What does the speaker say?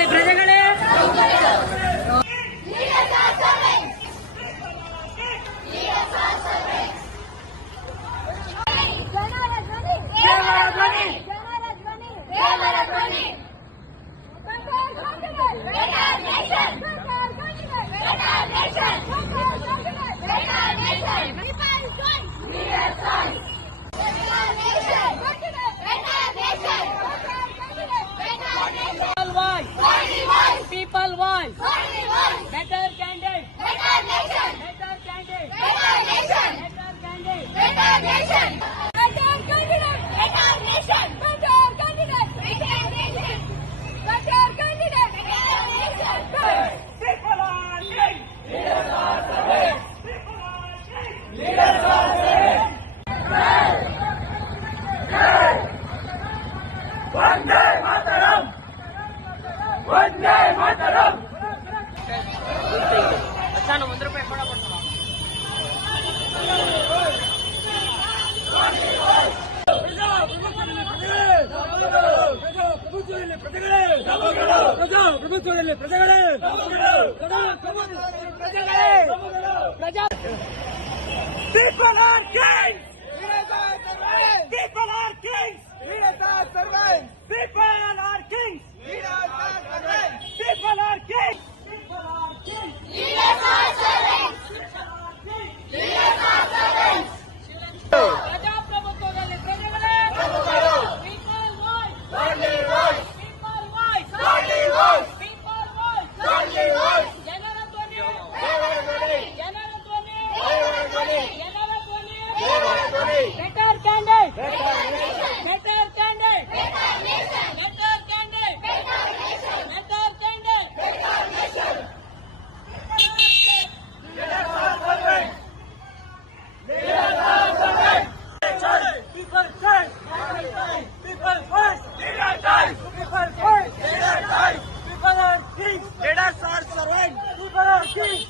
ಪ್ರಭುತ್ವದಲ್ಲಿ ಪ್ರಜೆಗಳೇ people want better candidate, better nation, better candidate, better nation, better candidate, better nation, better candidate, better nation, better candidate, better nation, better candidate, better nation. People are king, leaders are servants. People are king, leaders are servants. Vande Mataram. Vande Mataram. अच्छा ₹1 थोड़ा पड़ता People are kings. People are kings. Leaders are servants. People are kings. Leaders are servants. People are kings. People are kings. Leaders are servants. Leaders are servants. ಪ್ರಜಾಪ್ರಭುತ್ವದಲ್ಲಿ ಪ್ರಜೆಗಳೇ People voice. Only voice. People voice. Only voice. People voice. Only voice. ಜನರ ಧ್ವನಿ. ಜನರ ಧ್ವನಿ. ಜನರ ಧ್ವನಿ. ಜನರ ಧ್ವನಿ. ಜನರ ಧ್ವನಿ. ಜನರ ಧ್ವನಿ. Better candidate. Better nation. Better candidate. Better nation. Better candidate. Better nation. Better candidate. Better nation. Leaders are servants. Leaders are servants. People first. People first. Leader dies. People first. Leader dies. People are kings. Leaders are servants. People are kings.